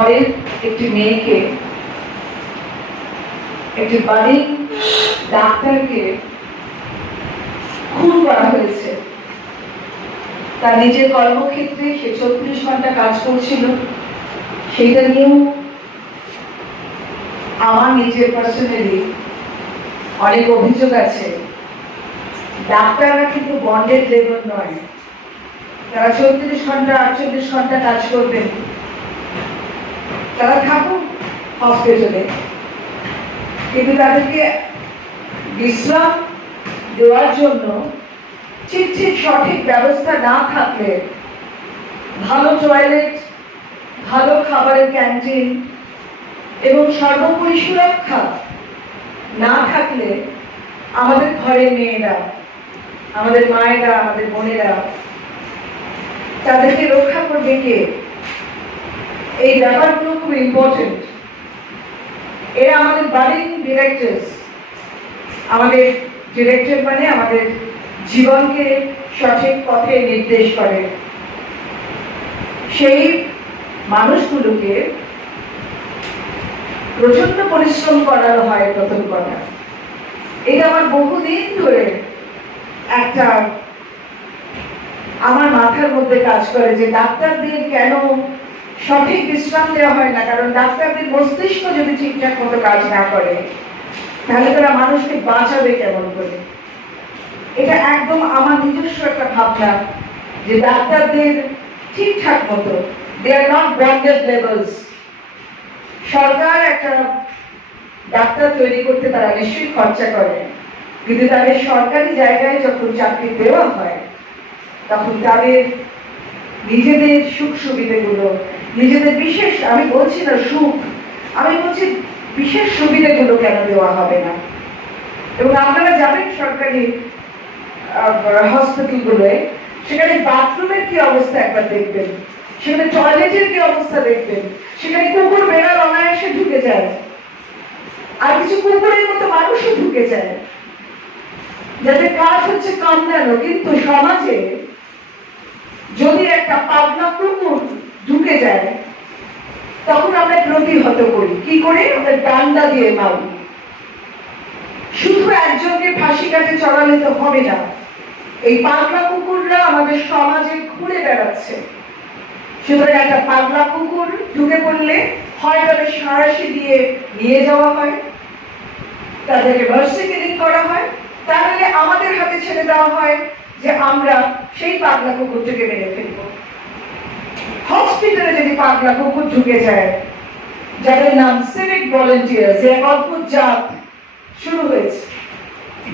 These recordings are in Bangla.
ঘরের একটি মেয়েকে, একটি বাড়ির ডাক্তারকে খুন করা হয়েছে। তার নিজের কর্মক্ষেত্রে সে 36 ঘন্টা কাজ করছিল, সেইটা নিয়েও আমার নিজের পার্সোনালি অনেক অভিযোগ আছে। ডাক্তাররা কিন্তু বন্ডেড লেবার নয়, তারা 36 ঘন্টা 48 ঘন্টা কাজ করবেন, তারা থাকুক হসপিটালে, কিন্তু তাদেরকে বিশ্রাম দেওয়ার জন্য ঠিক সঠিক ব্যবস্থা না থাকলে, ভালো টয়লেট, ভালো খাবারের ক্যান্টিন এবং সর্বোপরি সুরক্ষা না থাকলে আমাদের ঘরের মেয়েরা, আমাদের মায়েরা, আমাদের বোনেরা, তাদেরকে রক্ষা করবে কে? এই ব্যাপারগুলো খুব ইম্পর্টেন্ট। এরা আমাদের বাড়ির ডিরেক্টরস, আমাদের ডিরেক্টর মানে আমাদের জীবনকে সঠিক পথে নির্দেশ করে। সেই মানুষগুলোকে প্রচন্ড পরিশ্রম করানো হয়। প্রথম কথা, এটা আমার বহুদিন ধরে একটা আমার মাথার মধ্যে কাজ করে যে ডাক্তারদের কেন সঠিক বিশ্রাম দেওয়া হয় না। কারণ ডাক্তারদের মস্তিষ্ক যদি ঠিকঠাক মতো কাজ না করে, তাহলে তারা মানুষকে বাঁচাবে কেমন করে? এটা একদম আমার নিজস্ব একটা ভাবনা যে ডাক্তারদের ঠিকঠাক মতো, দে আর নট বন্ডেড লেবার্স। সরকার একটা ডাক্তার তৈরি করতে তারা নিশ্চয়ই খরচা করে, কিন্তু তাদের সরকারি জায়গায় যখন চাকরি দেওয়া হয়, তখন তাদের নিজেদের সুখ সুবিধাগুলো, নিজেদের বিশেষ, আমি বলছি না সুখ, আমি বলছি বিশেষ সুবিধাগুলো কেন দেওয়া হবে না? এবং আপনারা যাবেন সরকারি হসপিটালগুলোয়, সেখানে বাথরুমের কি অবস্থা একবার দেখবেন, সেখানে টয়লেটের কি অবস্থা দেখবেন, সেখানে কুকুর বেড়াল অনায়াসে ঢুকে যায়, আর কিছু কুকুরের মতো মানুষও ঢুকে যায়, যাদের কাজ হচ্ছে কামড়ানো। কিন্তু সমাজে যদি একটা পাগলা কুকুর ঢুকে যায়, তখন আমরা প্রতিহত করি। কি করে? আমরা ডান্ডা দিয়ে মারি। শুধু একজনকে ফাঁসি কাটে চড়ালে তো হবে না। এই পাগলা কুকুররা আমাদের সমাজে ঘুরে বেড়াচ্ছে। সুতরাং একটা পাগলা কুকুর ঢুকে পড়লে হয় তাদের সাঁড়াশি দিয়ে নিয়ে যাওয়া হয়, তাদেরকে মার্সি কিলিং করা হয়, তাহলে আমাদের হাতে ছেড়ে দেওয়া হয় যে আমরা সেই পাগলা কুকুরটাকে মেরে ফেলব। হসপিটালে যদি পাগলা কুকুর ঢুকে যায়, যাদের নাম সিভিক ভলেন্টিয়ার, এক অদ্ভুত জাত শুরু হয়েছে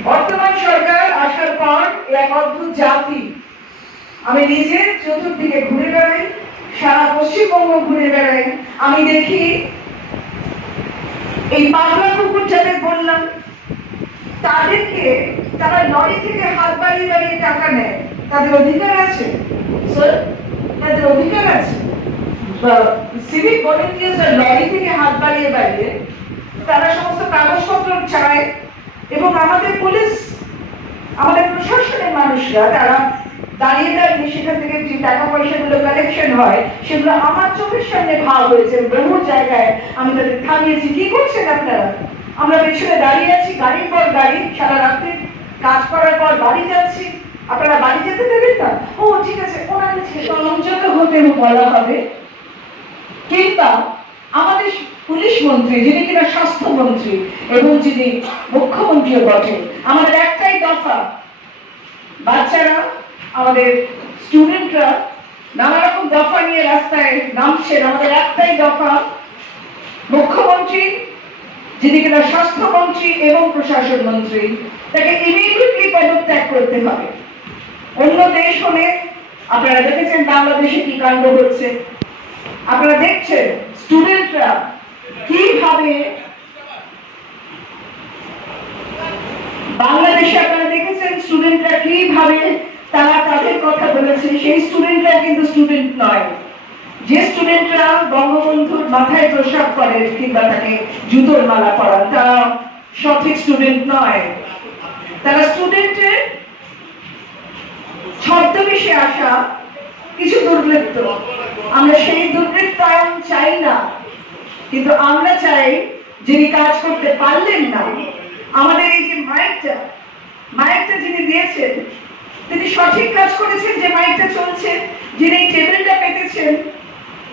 বর্তমান সরকার আসার পর, এক অদ্ভুত জাতি। আমি নিজে চতুর্দিকে ঘুরে বেড়াই, সারা পশ্চিমবঙ্গ ঘুরে বেড়াই, আমি দেখি এই পাগলা কুকুর যাদের বললাম, তাদেরকে তারা লরি থেকে হাত বাড়িয়ে বাড়িয়ে টাকা নেয়। তাদের অধিকার আছে স্যার, তাদের অধিকার আছে। সিভিক ভলেন্টিয়ার্সরা লরি থেকে হাত বাড়িয়ে বাড়িয়ে তারা সমস্ত কাগজপত্র চায়, এবং আমাদের পুলিশ, আমাদের প্রশাসনের মানুষরা তারা দাঁড়িয়ে দাঁড়িয়ে সেখান থেকে যে টাকা পয়সাগুলো কালেকশন হয়, সেগুলো আমার চোখের সামনে ভাব হয়েছে। বহু জায়গায় আমি তাদের থামিয়েছি, কি করছেন আপনারা? আমরা পেছনে দাঁড়িয়ে আছি, গাড়ির পর গাড়ি, সারা রাত্রে কাজ করার পর বাড়ি যাচ্ছি, আপনারা বাড়ি যেতে দেবেন না? ও ঠিক আছে, ওনাকে সংযত হতে বলা হবে। কিংবা আমাদের পুলিশ মন্ত্রী, যিনি কিনা স্বাস্থ্যমন্ত্রী এবং যিনি মুখ্যমন্ত্রীও বটেন, আমাদের একটাই দফা, বাচ্চারা, আমাদের স্টুডেন্টরা নানা রকম দফা নিয়ে রাস্তায় নামছেন, আমাদের একটাই দফা, মুখ্যমন্ত্রী যিনি কিনা স্বাস্থ্যমন্ত্রী এবং প্রশাসন মন্ত্রী, তাকে ইমিডিয়েটলি পদত্যাগ করতে হবে। অন্য দেশ হলে আপনারা দেখেছেন বাংলাদেশে কি কাণ্ড হচ্ছে, আপনারা দেখছেন স্টুডেন্টরা কিভাবে, বাংলাদেশে আপনারা দেখেছেন স্টুডেন্টরা কিভাবে তারা তাদের কথা বলেছে। সেই স্টুডেন্টরা কিন্তু স্টুডেন্ট নয়। যে স্টুডেন্টরা বঙ্গবন্ধুর মাথায় প্রসাব করে কিংবা তাকে জুতোর মালা পরান, তারা সঠিক স্টুডেন্ট নয়। তারা স্টুডেন্টের ছদ্মবেশে আসা কিছু দুর্বৃত্ত। আমরা সেই দুর্বৃত্তায়ন চাই না, কিন্তু আমরা চাই যিনি কাজ করতে পারলেন না, আমাদের এই যে মাইকটা যিনি দিয়েছেন তিনি সঠিক কাজ করেছেন, যে মাইকটা চলছে, যিনি এই টেবিলটা পেতেছেন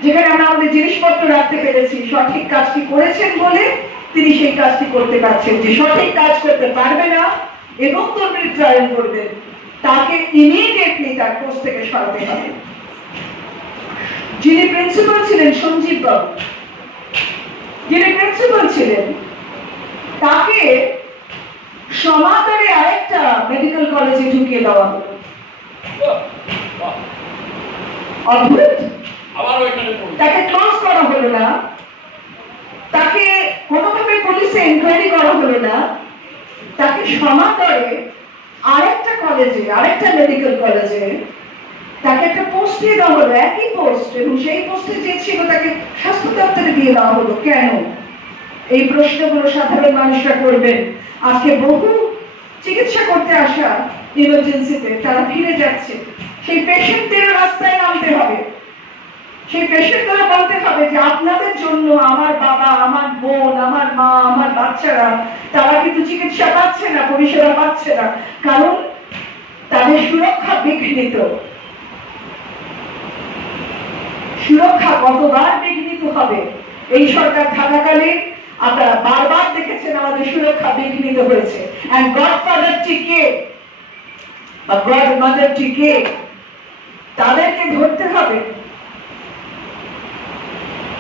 যেখানে আমরা আমাদের জিনিসপত্র রাখতে পেরেছি, সঠিক কাজটি করেছেন বলে তিনি সেই কাজটি করতে পারছেন। যে সঠিক কাজ করতে পারবে না এবং দুর্বৃত্তায়ন করবেন তাকে ইমিডিয়েটলি তার পোস্ট থেকে সরাতে হবে। যিনি প্রিন্সিপাল ছিলেন সঞ্জীব বাবু, যিনি প্রিন্সিপাল ছিলেন, তাকে সমান্তরে আরেকটা মেডিকেল কলেজে ঢুকিয়ে দেওয়া হলো। অদ্ভুত। তাকে ক্লোজ করা হলো না, তাকে কোনোভাবে পুলিশে ইনকোয়ারি করা হলো না, তাকে সমান্তরে আরেকটা কলেজে, আরেকটা মেডিকেল কলেজে তাকে একটা পোস্ট দিয়ে দেওয়া হলো, একই পোস্ট, এবং সেই পোস্টে যে ছিল তাকে স্বাস্থ্য দপ্তরে দিয়ে দেওয়া হলো। কেন? এই প্রশ্নগুলো সাধারণ মানুষরা করবেন। আজকে বহু চিকিৎসা করতে আসা ইমার্জেন্সিতে তারা ফিরে যাচ্ছে, সেই পেশেন্টদের রাস্তায় নামতে হবে, সেই পেশেন্টরা বলতে হবে যে আপনাদের জন্য আমার বাবা, আমার বোন, আমার মা, আমার বাচ্চারা তারা কিন্তু চিকিৎসা পাচ্ছে না, পরিষেবা পাচ্ছে না, কারণ তাদের সুরক্ষা বিঘ্নিত। সুরক্ষা কতবার বিঘ্নিত হবে? এই সরকার থাকাকালে আপনারা বারবার দেখেছেন আমাদের সুরক্ষা বিঘ্নিত হয়েছে। এন্ড গডফাদারটি কে বা গডমাদারটি কে, তাদেরকে ধরতে হবে,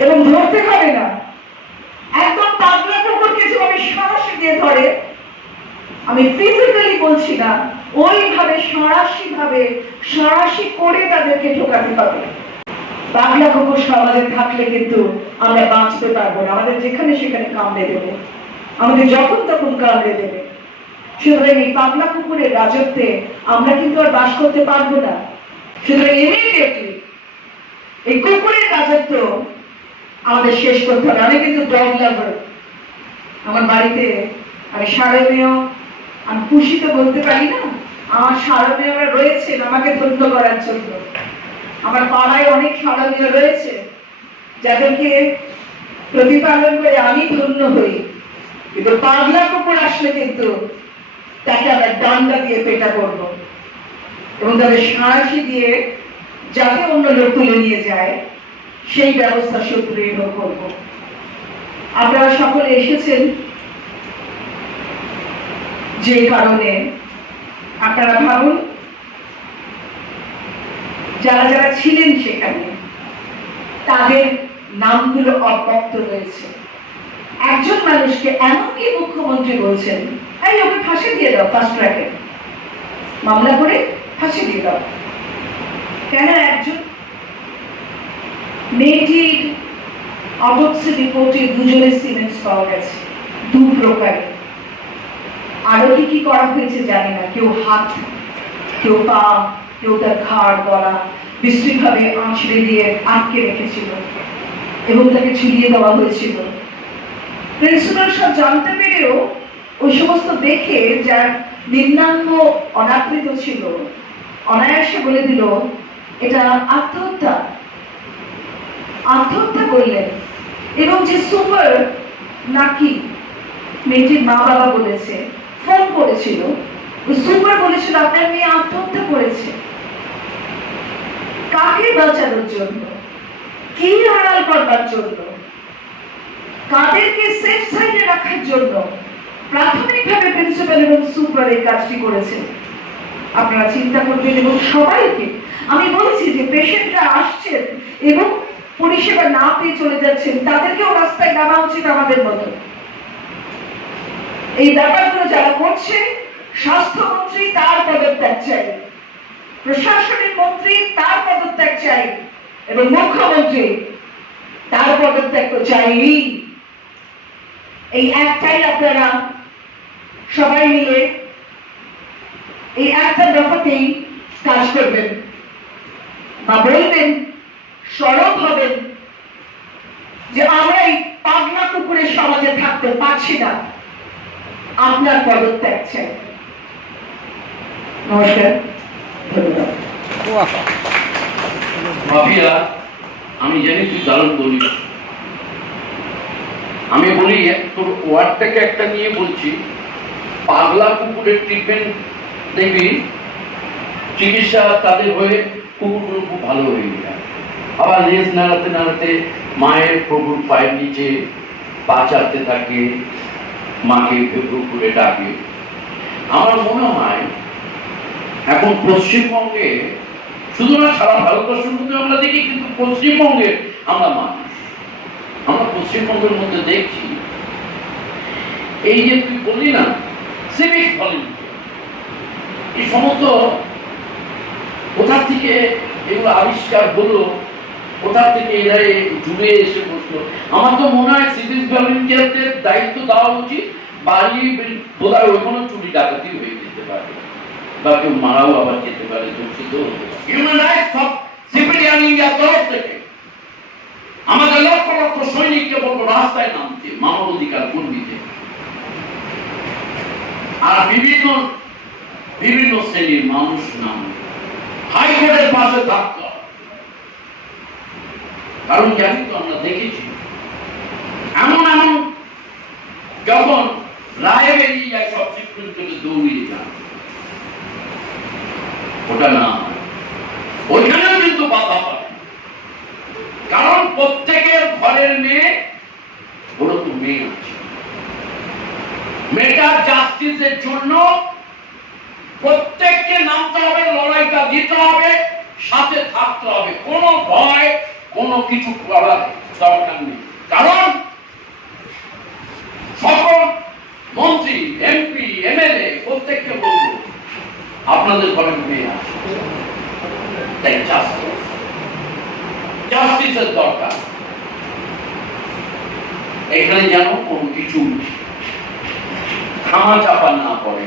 এবং ধরতে হবে না একদম পাগলা কুকুরকে যেভাবে সরাসরি দিয়ে ধরে, আমি ফিজিক্যালি বলছি না, ওইভাবে সরাসরি করে তাদেরকে ঢোকাতে হবে। পাগলা কুকুর সমাজে থাকলে কিন্তু আমরা বাঁচতে পারবো না, আমাদের যেখানে সেখানে কামড়ে দেবে, আমাদের যখন তখন কামড়ে দেবে। সুতরাং এই পাগলা কুকুরের রাজত্বে আমরা কিন্তু আর বাস করতে পারবো না। সুতরাং ইমিডিয়েটলি এই কুকুরের রাজত্ব আমাদের শেষ করতে হবে। আমি কিন্তু ডগ লাভার, আমার বাড়িতে আমি সারমেয়, আমি খুশিতে বলতে পারি না, আমার সারমেয়রা রয়েছেন আমাকে ধন্য করার জন্য। আমার পাড়ায় অনেক সারমেয় রয়েছে যাদেরকে প্রতিপালন করে আমি ধন্য হই, কিন্তু পাগলা কুকুর আসলে কিন্তু তাকে আমরা ডান্ডা দিয়ে পেটা করব, এবং তাদের সাঁড়াশি দিয়ে যাতে অন্য লোক তুলে নিয়ে যায় সেই ব্যবস্থা সুদৃঢ় করব। আপনারা সকলে এসেছেন যে কারণে, আপনারা ভাবুন যারা যারা ছিলেন সেখানে তাদের নামগুলো অব্যক্ত রয়েছে। একজন মানুষকে এমনকি মুখ্যমন্ত্রী বলছেন, এই ওকে ফাঁসি দিয়ে দাও, ফার্স্ট ট্র্যাকে মামলা করে ফাঁসি দিয়ে দাও। কেন? একজন মেয়েটির অটোপসি রিপোর্টে দুজনের সিমেন্টস পাওয়া গেছে, দু প্রকার। আরো কি করা হয়েছে জানি না, কেউ হাত, কেউ পা, কেউ তার ঘাড় গলা বিস্তৃতভাবে আঁচড়ে দিয়ে আটকে রেখেছিল এবং তাকে ঝুলিয়ে দেওয়া হয়েছিল। প্রিন্সিপাল সব জানতে পেরেও ওই সমস্ত দেখে যার নিম্নাঙ্গ অনাবৃত ছিল অনায়াসে বলে দিল এটা আত্মহত্যা, আত্মহত্যা করলেন। এবং যে সুপার নাকি মেয়েটির মা বাবা বলেছে, ফোন করেছিল, ওই সুপার বলেছিল আপনার মেয়ে আত্মহত্যা করেছে। কাকে বাঁচানোর জন্য? কি আড়াল করবার জন্য? কাদেরকে সেফ সাইডে রাখার জন্য? প্রাথমিকভাবে প্রিন্সিপাল এবং সুপার এই কাজটি করেছেন। আপনারা চিন্তা করবেন, এবং সবাইকে আমি বলছি যে পেশেন্টরা আসছেন এবং পরিষেবা না পেয়ে চলে যাচ্ছেন, তাদেরকেও রাস্তায় নামা উচিত আমাদের মতো। এই ব্যাপারগুলো যারা করছে, স্বাস্থ্যমন্ত্রী তার পদত্যাগ চাই, প্রশাসনিক মন্ত্রী তার পদত্যাগ চাই, এবং মুখ্যমন্ত্রী তার পদত্যাগ তো চাই। এই একটাই আপনারা সবাই মিলে এই একটা দফাতেই কাজ করবেন বা বলবেন, সরব হবেন যে আমরা এই পাগলা কুকুরের সমাজে থাকতে পারছি না, আপনার পদত্যাগ চাই। নমস্কার, ধন্যবাদ। ভাবিয়া আমি জানি তুই দারুণ বলিস, আমি বলি তোর ওয়ার্ডটাকে একটা নিয়ে বলছি, পাগলা কুকুরের ট্রিটমেন্ট দেখবি, চিকিৎসা তাদের হয়ে কুকুরগুলো খুব ভালো হয়ে যায়। আবার লেজ নাড়াতে নাড়াতে মায়ের প্রভুর পায়ের নিচে পা চাপতে থাকে, মাকে ভেবু করে ডাকে। আমার মনে হয় এখন পশ্চিমবঙ্গে, শুধু না সারা ভারতবর্ষের মধ্যে আমরা দেখি, কিন্তু পশ্চিমবঙ্গে আমরা মানুষ, আমরা পশ্চিমবঙ্গের মধ্যে দেখছি এই যে তুই বললি না সিভিক ভলেন্টিয়ার, এই সমস্ত কোথা থেকে এগুলো আবিষ্কার হলো, কোথা থেকে এরা জুড়ে এসে বসলো। আমার তো মনে হয় সিভিক ভলেন্টিয়ারদের দায়িত্ব দেওয়া উচিত, বাড়ি বোধহয় ওইখানে চুরি ডাকাতি হয়ে যেতে পারে, বা কেউ মারাও আবার যেতে পারে, দূষিত হতে পারে। হিউম্যান রাইটস অফ সিভিলিয়ান ইন্ডিয়ার তরফ থেকে আমাদের লক্ষ লক্ষ সৈনিককে বলবো রাস্তায় নামতে, মানব অধিকার কর্মীতে, আর বিভিন্ন বিভিন্ন শ্রেণীর মানুষ নাম হাইকোর্টের পাশে থাকতে হবে। কারণ জানি তো, আমরা দেখেছি এমন এমন যখন রায় বেরিয়ে যায় সব সুপ্রিম কোর্টে দৌড়িয়ে যান, ওটা না হয়, ওইখানেও কিন্তু বাধা পায়। কারণ প্রত্যেকের ঘরের মেয়ে, ওরা তো মেয়ে আছে, মেয়েটার জাস্টিসের জন্য প্রত্যেককে নামতে হবে, লড়াইটা দিতে হবে, সাথে থাকতে হবে, কোনো ভয় কোনো কিছু করার দরকার নেই। কারণ সকল মন্ত্রী, এমপি, এমএলএ প্রত্যেককে বলবো আপনাদের ঘরে মেয়ে আছে, তাই জাস্টিসের দরকার। এখানে যেন কোনো কিছু খামা চাপা না পড়ে,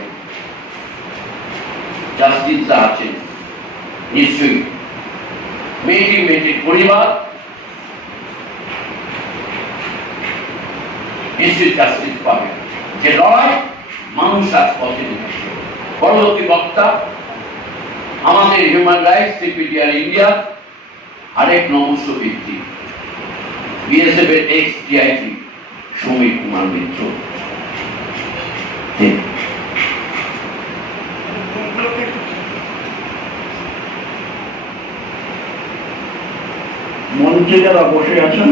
জাস্টিস আছে নিশ্চয়ই, মেয়েটির পরিবার নিশ্চয়ই জাস্টিস পাবে। যে লড়াই মানুষ আজ পথে নেমেছে। পরবর্তী বক্তা আমাদের হিউম্যান রাইটস সিপিডিআর ইন্ডিয়া আরেক নমস্য ব্যক্তি, বিএসএফ এর এক্স ডিআইজি সমীর কুমার মিত্র। মঞ্চে যারা বসে আছেন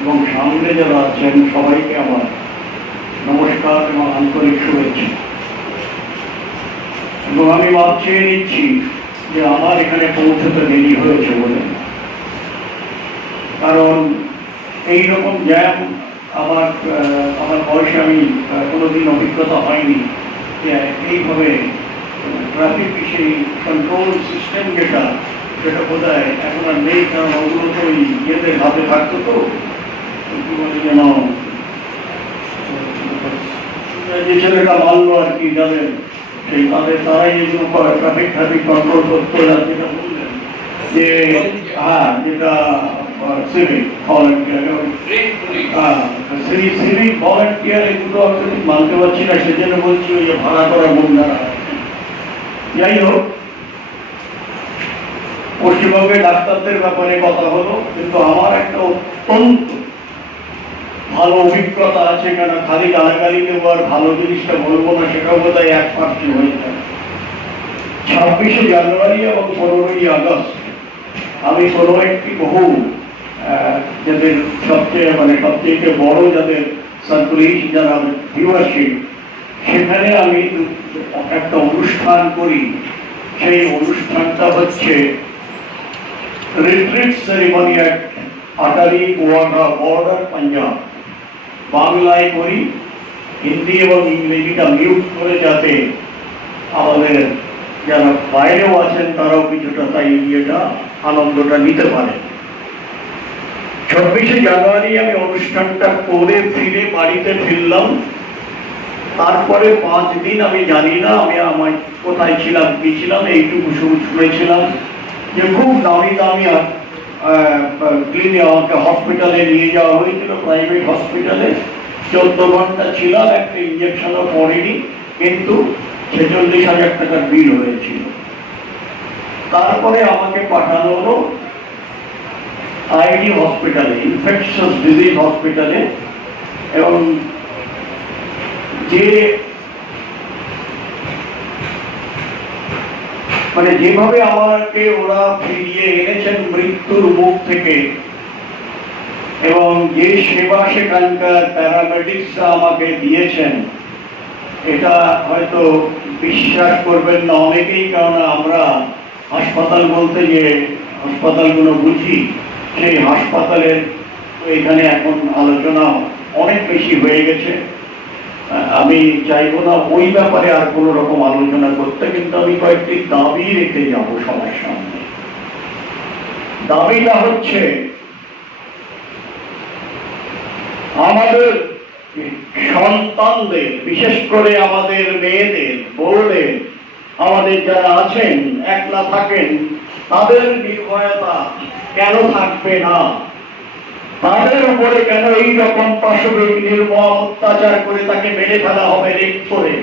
এবং সামনে যারা আছেন সবাইকে আমার নমস্কার এবং আন্তরিক শুভেচ্ছা। এবং আমি মাপ চেয়ে নিচ্ছি যে আমার এখানে পৌঁছতে দেরি হয়েছে বলে, কারণ এইরকম জ্যাম আমার বয়সে আমি কোনোদিন অভিজ্ঞতা হয়নি যে এইভাবে ট্রাফিক সেই কন্ট্রোল সিস্টেম সেটা বোধহয় এখন আর নেই। কারণ ওগুলো তো ওই ইয়েদের হাতে থাকতো, তো যেন যে ছেলেটা মানলো আর কি, যাদের সেই তারাই এগুলো ট্রাফিক কন্ট্রোল করতো, যেটা বললেন যে হ্যাঁ, যেটা সিভিক ভলেন্টিয়ার, সিভিক ভলেন্টিয়ার এগুলো আমি মানতে পারছি না, সেজন্য বলছি ওই যে ভাড়া করা গুন্ডারা। যাই হোক, পশ্চিমবঙ্গের ডাক্তারদের ব্যাপারে কথা হলো, কিন্তু আমার একটা অত্যন্ত ভালো অভিজ্ঞতা আছে, কেন খালি গালাগালি দেব আর ভালো জিনিসটা বলবো না, সেটাও বোধ হয় এক পার্টি হয়ে যায়। 26শে জানুয়ারি এবং 15ই আগস্ট আমি কোনো একটি বহু যাদের সবচেয়ে বড় যাদের সার্কুলেশন, যারা ভিউয়ারশিপ, সেখানে আমি একটা অনুষ্ঠান করি। সেই অনুষ্ঠানটা হচ্ছে retreat ceremony at Attari Wagah border, Punjab. বাংলায় করি, হিন্দি এবং ইংরেজিটা মিউট করে, যাতে আমাদের যারা বাইরেও আছেন তারাও কিছুটা তাই ইয়েটা আনন্দটা নিতে পারে। 26শে জানুয়ারি আমি অনুষ্ঠানটা করে ফিরে বাড়িতে ফিরলাম। তারপরে 5 দিন আমি জানি না আমি কোথায় ছিলাম, কি ছিলাম, এইটুকু শুনেছিলাম যে খুব দামি দামি ক্লিনিক আমাকে হসপিটালে নিয়ে যাওয়া হয়েছিল, প্রাইভেট হসপিটালে। 14 ঘন্টা ছিলাম, একটা ইঞ্জেকশনও পড়িনি, কিন্তু 46,000 টাকার বিল হয়েছিল। তারপরে আমাকে পাঠানো হলো আইডি হসপিটালে, ইনফেকশাস ডিজিজ হসপিটালে, এবং যে মানে যেভাবে আমাকে ওরা ফিরিয়ে এনেছেন মৃত্যুর মুখ থেকে, এবং যে সেবা সেখানকার প্যারামেডিক্সরা আমাকে দিয়েছেন, এটা হয়তো বিশ্বাস করবেন না অনেকেই, কারণ আমরা হাসপাতাল বলতে যে হাসপাতালগুলো বুঝি, সেই হাসপাতালের এখানে এখন আলোচনা অনেক বেশি হয়ে গেছে। আমি চাইবো না ওই ব্যাপারে আর কোনো রকম আলোচনা করতে, কিন্তু আমি কয়েকটি দাবি রেখে যাব সবার সামনে। দাবিটা হচ্ছে, আমাদের সন্তানদের, বিশেষ করে আমাদের মেয়েদের, বউদের, আমাদের যারা আছেন একলা থাকেন, তাদের নির্ভয়তা কেন থাকবে না? তাদের উপরে কেন এই রকম পাশবিক নির্মম অত্যাচার করে তাকে মেরে ফেলা হবে রেপ করে?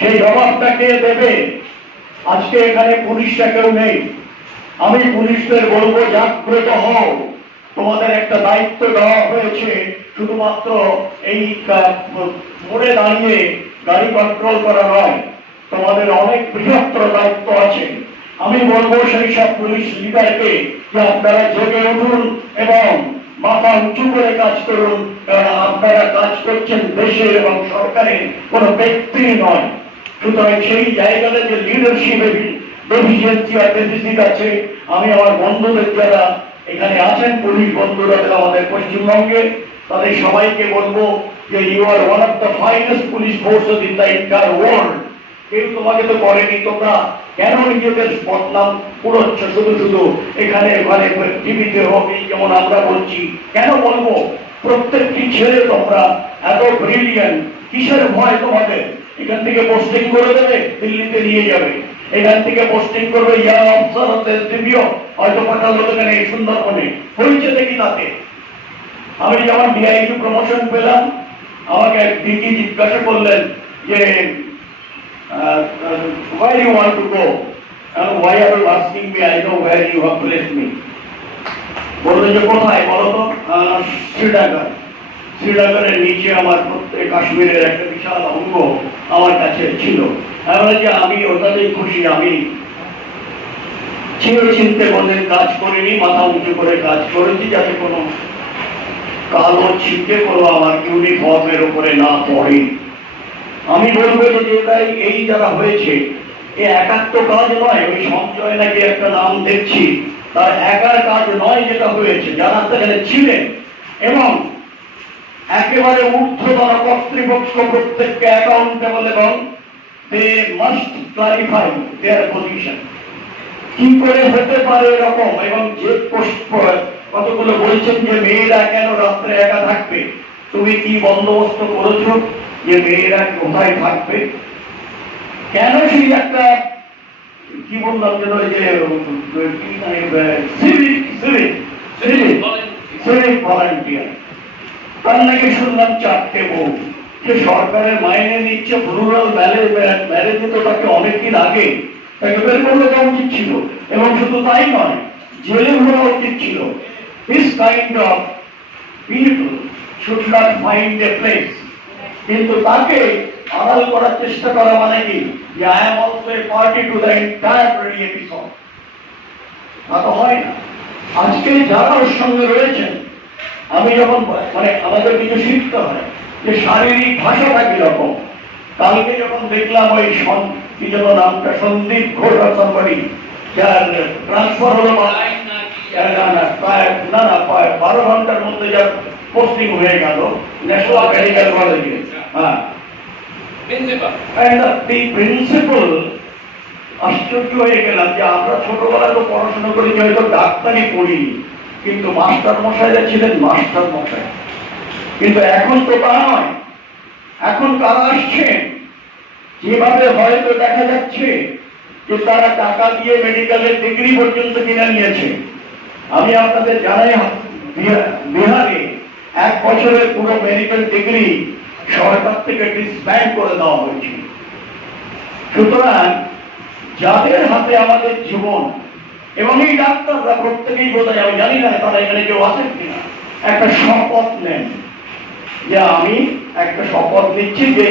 সেই জবাবটা কে দেবে? আজকে এখানে পুলিশরা কেউ নেই। আমি পুলিশদের বলবো, জাগ্রত হও। তোমাদের একটা দায়িত্ব দেওয়া হয়েছে, শুধুমাত্র এই মোড়ে দাঁড়িয়ে গাড়ি কন্ট্রোল করা নয়, তোমাদের অনেক বৃহত্তর দায়িত্ব আছে। আমি বলবো সেই সব পুলিশ লিডারকে যে আপনারা জেগে উঠুন এবং মাথা উঁচু করে কাজ করুন, কারণ আপনারা কাজ করছেন দেশের এবং সরকারের, কোনো ব্যক্তির নয়। সুতরাং সেই জায়গাতে যে লিডারশিপ ডেফিসিয়েন্সি আর ডেফিসিট আছে, আমি আমার বন্ধুদের যারা এখানে আছেন, পুলিশ বন্ধুরা আমাদের পশ্চিমবঙ্গে, তাদের সবাইকে বলবো যে you are one of the finest police forces in the entire world. কেউ তোমাকে তো করেনি, তোমরা কেন নিজেদের বদনাম পুরোচ্ছ শুধু শুধু এখানে ওখানে টিভিতে হোক, যেমন আমরা বলছি? কেন বলবো? প্রত্যেকটি ছেলে তোমরা এত ব্রিলিয়ান্ট, কিসের ভয় তোমাদের? এখান থেকে পোস্টিং করে দেবে, দিল্লিতে নিয়ে যাবে। এখান থেকে পোস্টিং করবে ইয়ার অফিসার হতে দিবিও, হয়তো পাঠালো এখানে এই সুন্দরবনে। হয়েছে দেখি তাতে। আমি যেমন ডিআইজি প্রমোশন পেলাম, আমাকে এক ডিজি জিজ্ঞাসা করলেন যে where you want to go, and why are you asking me? I know where you have placed me. বললেন যে কোথায় বলো তো? শ্রীনগর। শ্রীনগরের নিচে আমার প্রত্যেক কাশ্মীরের একটা বিশাল অঙ্গ আমার কাছে ছিল। আমি ওটাতেই খুশি। আমি চিন্তে বলেন কাজ করিনি, মাথা উঁচু করে কাজ করেছি, যাতে কোনো কালো ছিটে কোনো আমার ইউনিফর্মের উপরে না পড়ে। আমি বলবো যে তাই এই যারা হয়েছে, এ একাত্ম কাজ নয়। ওই সঞ্জয় নাকি একটা নাম দেখছি, তার একার কাজ নয় যেটা হয়েছে, যারা সেখানে ছিলেন এবং একেবারে ঊর্ধ্বতন কর্তৃপক্ষ প্রত্যেককে অ্যাকাউন্টেবল, এবং they must clarify their position. কি করে হতে পারে এরকম? এবং যে কতগুলো বলছেন যে মেয়েরা কেন রাত্রে একা থাকবে, তুমি কি বন্দোবস্ত করেছো যে মেয়েরা কোথায় থাকবে? কেন সেই একটা কি বললাম যেন সিভিক ভলান্টিয়ার, তার নাকি শুনলাম 4টে বউ। যে সরকারের মাইনে নিচ্ছে, রুরাল ম্যারেজে তো তাকে অনেকদিন আগে তাকে বের করে দেওয়া উচিত ছিল, এবং শুধু তাই নয়, জেলে হওয়া উচিত ছিল। This kind of people should not find a place. কিন্তু তাকে আড়াল করার চেষ্টা করা মানে কি, যে I am also a party to the entire bloody episode. তা তো হয় না। আজকে যারা ওর সঙ্গে রয়েছেন, আমি যখন মানে আমাদের কিছু শিখতে হয় যে শারীরিক ভাষাটা কিরকম। কালকে যখন দেখলাম ওই কি যেন নামটা, সন্দীপ ঘোষ সামবাড়ি, যার ট্রান্সফার হলো প্রায় 12 ঘন্টার মধ্যে যার পোস্টিং হয়ে গেল ন্যাশনাল মেডিকেল কলেজে। হ্যাঁ, প্রিন্সিপাল। আশ্চর্য হয়ে গেলাম যে আমরা ছোটবেলায় তো পড়াশোনা করি, হয়তো ডাক্তারি পড়িনি, কিন্তু মাস্টার মশাইরা ছিলেন মাস্টার মশাই। কিন্তু এখন তো তা নয়। এখন কারা আসছেন, যেভাবে হয়তো দেখা যাচ্ছে যে তারা টাকা দিয়ে মেডিকেলের ডিগ্রি পর্যন্ত কিনে নিয়েছে। আমি আপনাদের জানাই, বিহারে 1 বছরের পুরো মেডিকেল ডিগ্রি সরকার থেকে ডিসব্যান্ড করে দেওয়া হয়েছিল। সুতরাং যাদের হাতে আমাদের জীবন, এবং এই ডাক্তাররা প্রত্যেকেই বোধহয়, আমি জানি না তারা এখানে কেউ আছেন কিনা, একটা শপথ নেন যে আমি একটা শপথ নিচ্ছি, যে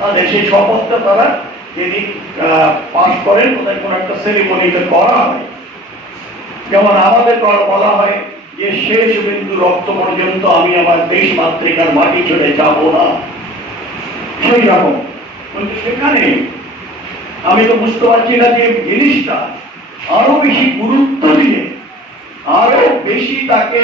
তাদের সেই শপথটা তারা যদি পাশ করেন তাদের কোনো একটা সেরিমনিতে করা হয়। যেমন আমাদের বলা হয় যে শেষ বিন্দু রক্ত পর্যন্ত আমি আমার দেশ মাতৃকার মাটি ছেড়ে যাব না, সেই রকম। কিন্তু সেখানে আমি তো বুঝতে পারছি না যে জিনিসটা আরো বেশি গুরুত্ব দিয়ে, আরো বেশি তাকে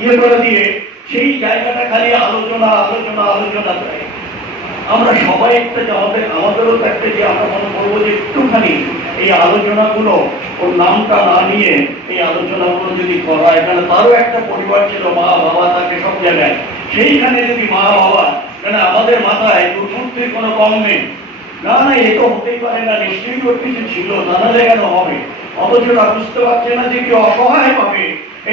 ইয়ে করে দিয়ে সেই জায়গাটা খালি আলোচনা আলোচনা আলোচনা করে। আমরা সবাই একটা যে আমাদেরও তো একটা যে আমরা মনে করবো যে একটুখানি এই আলোচনাগুলো ওর নামটা না নিয়ে এই আলোচনাগুলো যদি করা হয়, এখানে তারও একটা পরিবার ছিল, মা বাবা থাকে সব জায়গায়, সেইখানে যদি মা বাবা, মানে আমাদের মাথায় দুর্মূর্তির কোনো কম নেই, না না এ তো হতেই পারে না, নিশ্চয়ই ওর কিছু ছিল, জানালে কেন হবে, অথচ বুঝতে পারছে না যে কি অসহায় ভাবে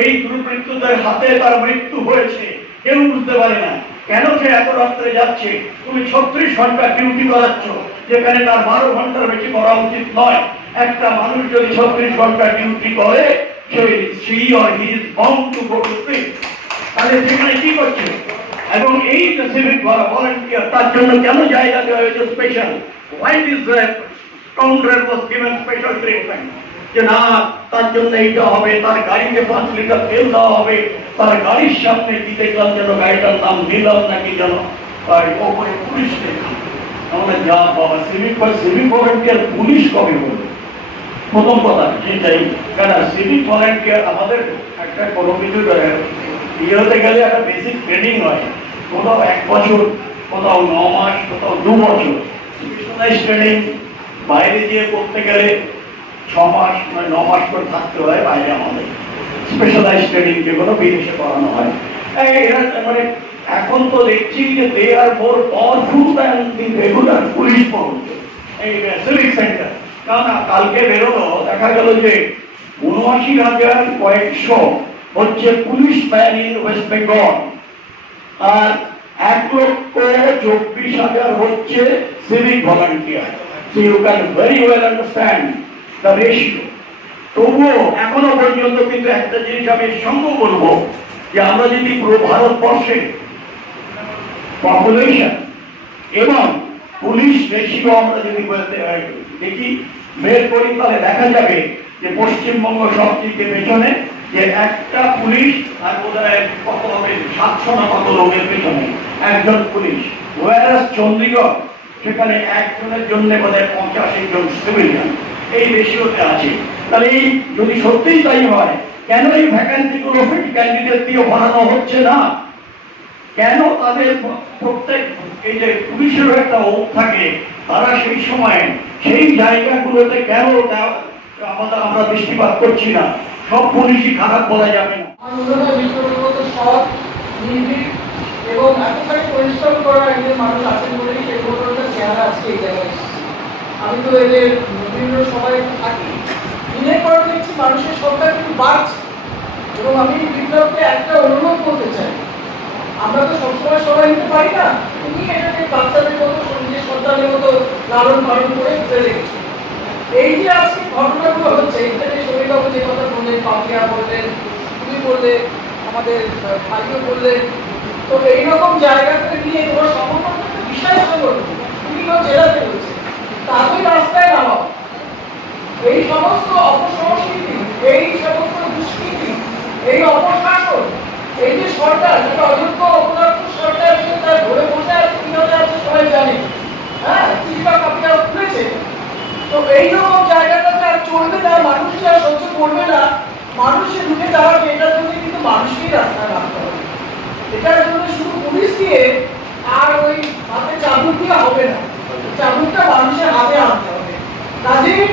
এই দুর্বৃত্তদের হাতে তার মৃত্যু হয়েছে, কেউ বুঝতে পারে না। কেন সে এত রাত্রে যাচ্ছে? তুমি 36 ঘন্টা ডিউটি করাচ্ছ, যেখানে তার 12 ঘন্টার বেশি করা উচিত নয়। একটা মানুষ যদি 36 ঘন্টা ডিউটি করে, she or he is bound to go to sleep। তাহলে সেখানে কি করছে? এবং এই যে সিভিক ভলান্টিয়ার, তার জন্য কেন জায়গা দেওয়া হয়েছে special? Why this scoundrel was given special treatment? যে না, তার জন্য এইটা হবে, তার গাড়িতে 5 লিটার তেল দেওয়া হবে, তার গাড়ির সামনে কি দেখলাম যেন গাড়িটার নাম নিলাম নাকি যেন, আর ওপরে পুলিশ দেখলাম। আমরা যা বাবা, সিভিক ভলান্টিয়ার পুলিশ কবে বলবে? প্রথম কথা সেটাই, কেন সিভিক ভলান্টিয়ার আমাদের একটা কোনো কিছু ইয়ে হতে গেলে একটা বেসিক ট্রেনিং হয়, কোথাও 1 বছর, কোথাও 9 মাস, কোথাও 2 বছর। স্পেশালাইজ ট্রেনিং বাইরে গিয়ে করতে গেলে 6 মাস, মানে 9 মাস করে থাকতে হয় বাইরে। আমাদের স্পেশালাইজ ট্রেনিং যেগুলো বিদেশে করানো হয়, এরা মানে এখন তো দেখছি যে they are more powerful than the regular police force, এই সিভিক সেন্টার। কারণ কালকে বেরোলো, দেখা গেল যে ৭৯,০০০ কয়েকশো হচ্ছে police man in West Bengal, আর ১,২৪,০০০ হচ্ছে civic volunteer. So you can very well understand the ratio. তবুও এখনো পর্যন্ত কিন্তু একটা জিনিস আমি সঙ্গে বলবো, যে আমরা যদি পুরো ভারতবর্ষে পপুলেশন এবং পুলিশ রেশিও আমরা যদি দেখি বের করি, তাহলে দেখা যাবে যে পশ্চিমবঙ্গ সবচেয়ে পেছনে, যে একটা পুলিশ আর বোধহয় কত হবে 700 না কত লোকের পেছনে একজন পুলিশ। ওয়ারাস চণ্ডীগড়, সেখানে একজনের জন্য বোধহয় 85 জন সিভিলিয়ান এই রেশিওতে আছে। তাহলে এই যদি সত্যিই তাই হয়, কেন এই ভ্যাকান্সি গুলো ক্যান্ডিডেট দিয়ে ভরানো হচ্ছে না? কেন তাদের প্রত্যেক, এই যে পুলিশেরও একটা ওপ থাকে, তারা সেই সময় সেই জায়গাগুলোতে কেন আমরা দৃষ্টিপাত করছি না? সব পুলিশই খারাপ বলা যাবে না। সৎ, নির্ভীক এবং এতখানি পরিশ্রম করা একজন মানুষ আছেন বলেই সেই ঘটনাটা চেহারা আজকে এই জায়গায় এসেছে। আমি তো এদের বিভিন্ন সবাই থাকি, দিনের পর দেখছি মানুষের সংখ্যা কিন্তু বাড়ছে। এবং আমি বিপ্লবকে একটা অনুরোধ করতে চাই, আমরা তো সবসময় সবাই নিতে পারি না, তুমি এটাকে বাচ্চাদের মতো, নিজের সন্তানের মতো লালন পালন করে তুলে রেখেছো। এই যে আজকে ঘটনাগুলো হচ্ছে, এখানে শরীরবাবু যে কথা বললেন, পাপিয়া বললেন, তুমি বললে, আমাদের ভাইও বললেন, তো এইরকম জায়গাতে নিয়ে তোমার সংগঠন একটা বিশাল সংগঠন, তুমিও জেলাতে রয়েছে, তাদের রাস্তায় নামাও। এই সমস্ত অপসংস্কৃতি, এই সমস্ত দুষ্কৃতি, এই অপশাসন, এই যে সরকার, যেটা অযোগ্য অপদার্থ সরকার, তার ঘরে বসে আছে, কিভাবে আছে সবাই জানে, হ্যাঁ, চিন্তা কাপিয়া খুলেছে। তো এইরকম জায়গাটাতে আর চলবে না, মানুষরা সহ্য করবে না, মানুষের ঢুকে দাঁড়াবে, এটার জন্য কিন্তু মানুষকেই রাস্তায় নামতে হবে। এটার জন্য শুধু পুলিশ দিয়ে আর ওই হাতে চাবুক দিয়ে হবে না, চাবুকটা মানুষের হাতে আনতে হবে। কাজেই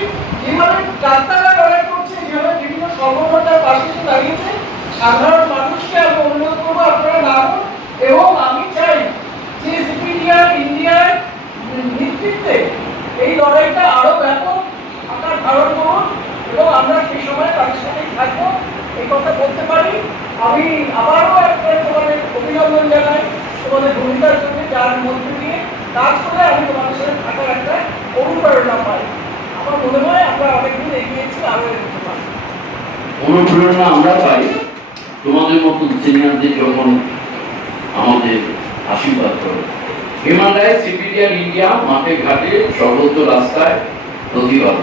যেভাবে ডাক্তাররা লড়াই করছে, যেভাবে বিভিন্ন সংগঠনটার পাশে এসে দাঁড়িয়েছে, সাধারণ মানুষকে আমি অনুরোধ করবো আপনারা নামুন। এবং আমি চাই যে ইন্ডিয়ার নেতৃত্বে এই লড়াইটা আরো ব্যাপক আকার ধারণ করুন, এবং আমরা সেই সময় তাদের সাথেই থাকবো, এই কথা বলতে পারি। আমি আবারও একটা তোমাদের অভিনন্দন জানাই তোমাদের ভূমিকার জন্য, যার মধ্যে দিয়ে কাজ করে আমি তোমাদের সাথে থাকার একটা অনুপ্রেরণা পাই। আমার মনে হয় আমরা অনেক দূর এগিয়েছি, আরো এগোতে পারবো। অনুপ্রেরণা আমরা পাই তোমাদের মতন সিনিয়রদের যখন আমাদের আশীর্বাদ করে। হিমালয় সিপিডিয়ার ইন্ডিয়া মাঠে ঘাটে সর্বত্র রাস্তায় প্রতিবাদ।